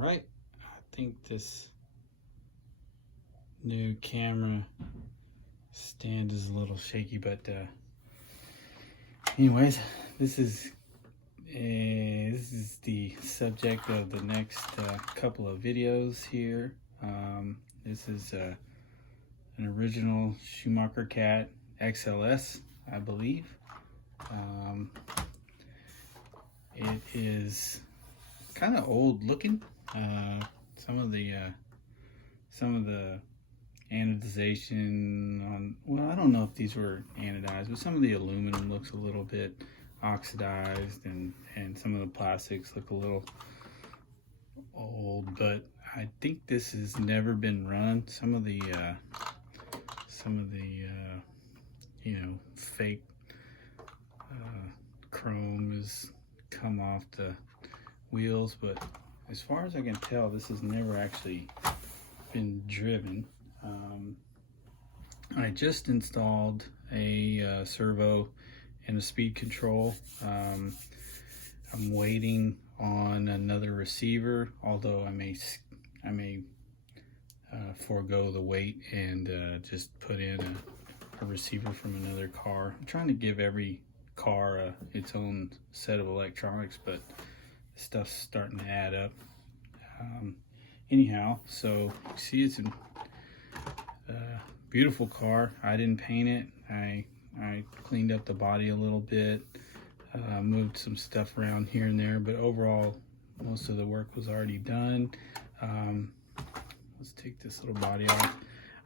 right, I think this new camera stand is a little shaky, but anyways, this is the subject of the next couple of videos here. This is an original Schumacher Cat XLS, I believe. It is kind of old looking. Some of the anodization on, well, I don't know if these were anodized, but some of the aluminum looks a little bit oxidized, and some of the plastics look a little old, but I think this has never been run. Some of the fake chrome has come off the wheels, but as far as I can tell, this has never actually been driven. I just installed a servo and a speed control. I'm waiting on another receiver, although I may forego the weight and just put in a receiver from another car. I'm trying to give every car its own set of electronics, but stuff's starting to add up. Anyhow, so you see, it's a beautiful car. I didn't paint it. I cleaned up the body a little bit, moved some stuff around here and there, but overall most of the work was already done. Let's take this little body off.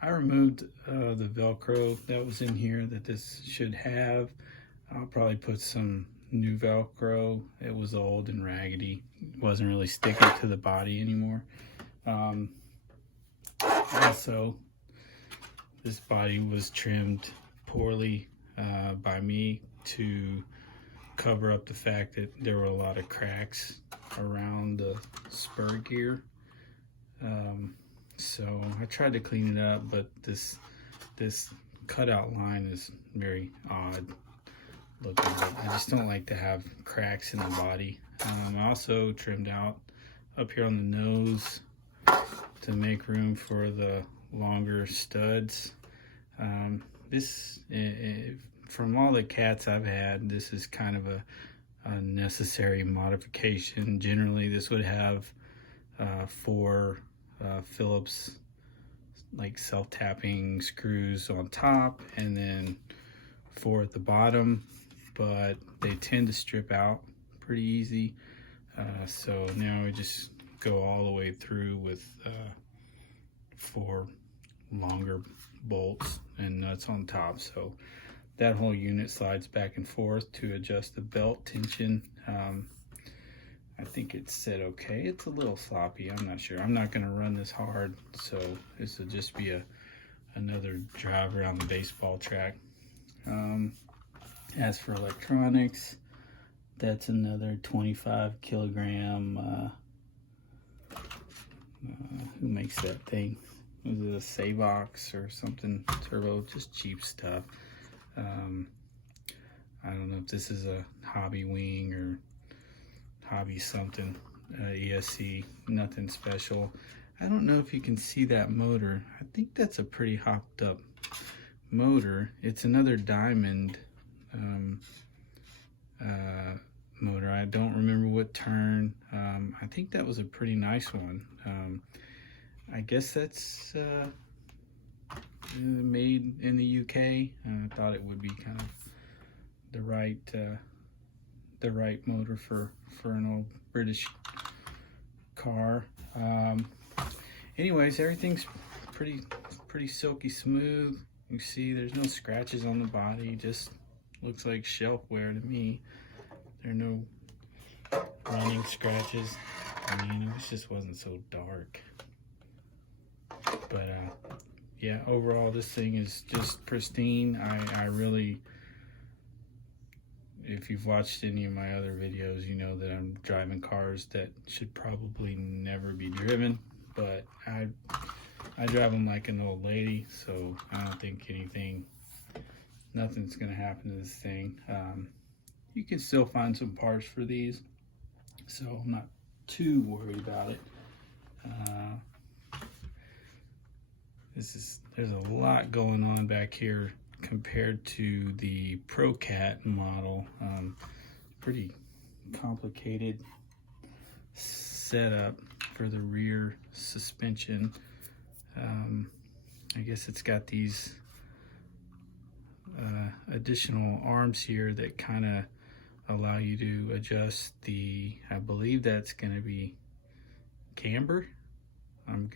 I removed the Velcro that was in here that this should have. I'll probably put some new Velcro. It was old and raggedy. It wasn't really sticking to the body anymore. Also, this body was trimmed poorly by me to cover up the fact that there were a lot of cracks around the spur gear. So I tried to clean it up, but this cutout line is very odd looking. I just don't like to have cracks in the body. I also trimmed out up here on the nose to make room for the longer studs. From all the cats I've had, this is kind of a necessary modification. Generally, this would have 4 Phillips like self-tapping screws on top and then 4 at the bottom, but they tend to strip out pretty easy. So now we just go all the way through with 4 longer bolts and nuts on top, so that whole unit slides back and forth to adjust the belt tension. I think it's set okay. It's a little sloppy, I'm not sure. I'm not going to run this hard, so this will just be another drive around the baseball track. As for electronics, that's another 25 kilogram who makes that thing? Was it a Savox or something turbo? Just cheap stuff. I don't know if this is a Hobby Wing or Hobby something, ESC, nothing special. I don't know if you can see that motor. I think that's a pretty hopped up motor. It's another Diamond motor. I don't remember what turn. I think that was a pretty nice one. I guess that's made in the UK. I thought it would be kind of the right motor for an old British car. Anyways, everything's pretty silky smooth. You see, there's no scratches on the body. Just looks like shelf wear to me. There are no running scratches. I mean, this just wasn't so dark. But yeah, overall this thing is just pristine. I really, if you've watched any of my other videos, you know that I'm driving cars that should probably never be driven, but I drive them like an old lady, so I don't think nothing's gonna happen to this thing. You can still find some parts for these, so I'm not too worried about it. There's a lot going on back here compared to the Pro Cat model. Pretty complicated setup for the rear suspension. I guess it's got these additional arms here that kind of allow you to adjust the, I believe that's going to be camber. I'm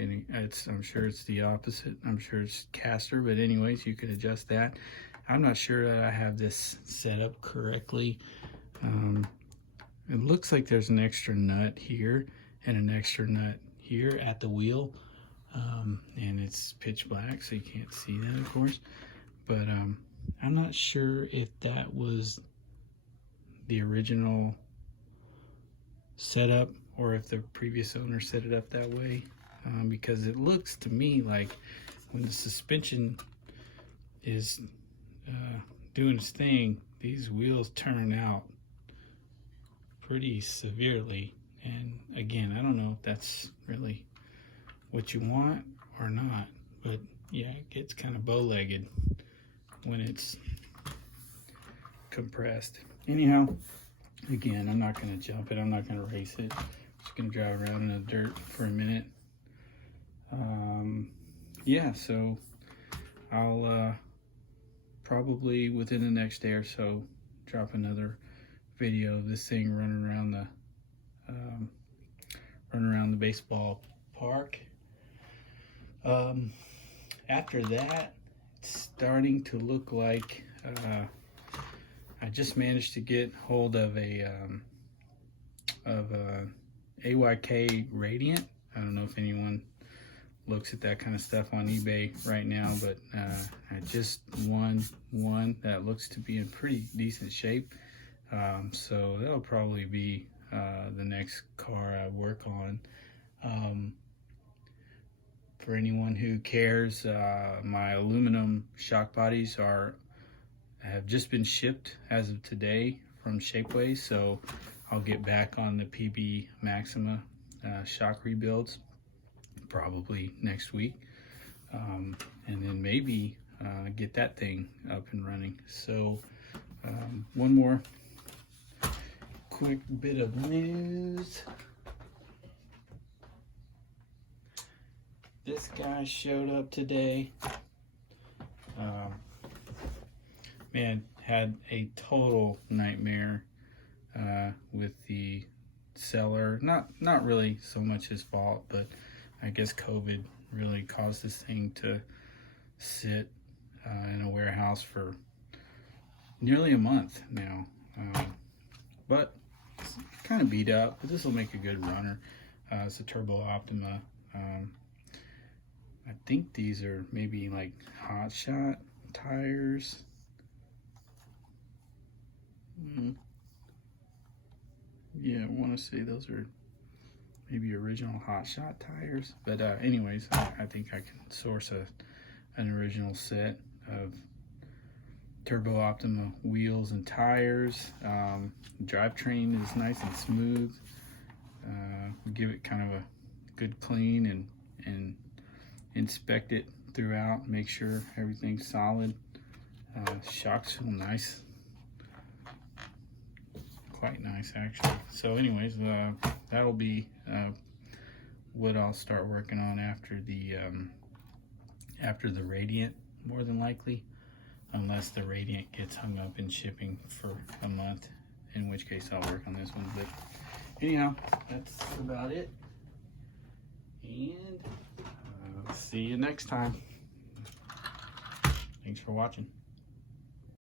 sure it's the opposite. I'm sure it's caster, but anyways, you could adjust that. I'm not sure that I have this set up correctly. It looks like there's an extra nut here and an extra nut here at the wheel. And it's pitch black, so you can't see that, of course. But I'm not sure if that was the original setup or if the previous owner set it up that way. Because it looks to me like when the suspension is doing its thing, these wheels turn out pretty severely. And again, I don't know if that's really what you want or not, but yeah, it gets kind of bow-legged when it's compressed. Anyhow, again, I'm not going to jump it. I'm not going to race it. I'm just going to drive around in the dirt for a minute. Yeah, so I'll probably within the next day or so drop another video of this thing running around the baseball park. After that, it's starting to look like I just managed to get hold of a AYK Radiant. I don't know if anyone looks at that kind of stuff on eBay right now, but I just won one that looks to be in pretty decent shape. So that'll probably be the next car I work on. For anyone who cares, my aluminum shock bodies have just been shipped as of today from Shapeways, so I'll get back on the PB Maxima shock rebuilds probably next week, and then maybe get that thing up and running. So one more quick bit of news. This guy showed up today. Man, had a total nightmare with the seller. Not really so much his fault, but I guess COVID really caused this thing to sit in a warehouse for nearly a month now. But it's kind of beat up, but this will make a good runner. It's a Turbo Optima. I think these are maybe like hot shot tires. Yeah, I want to say those are maybe original hot shot tires. But anyways, I think I can source an original set of Turbo Optima wheels and tires. Drivetrain is nice and smooth. We give it kind of a good clean and inspect it throughout, make sure everything's solid. Shocks feel nice, quite nice actually. So anyways, that'll be what I'll start working on after the Radiant, more than likely, unless the Radiant gets hung up in shipping for a month, in which case I'll work on this one. But anyhow, that's about it, and see you next time. Thanks for watching.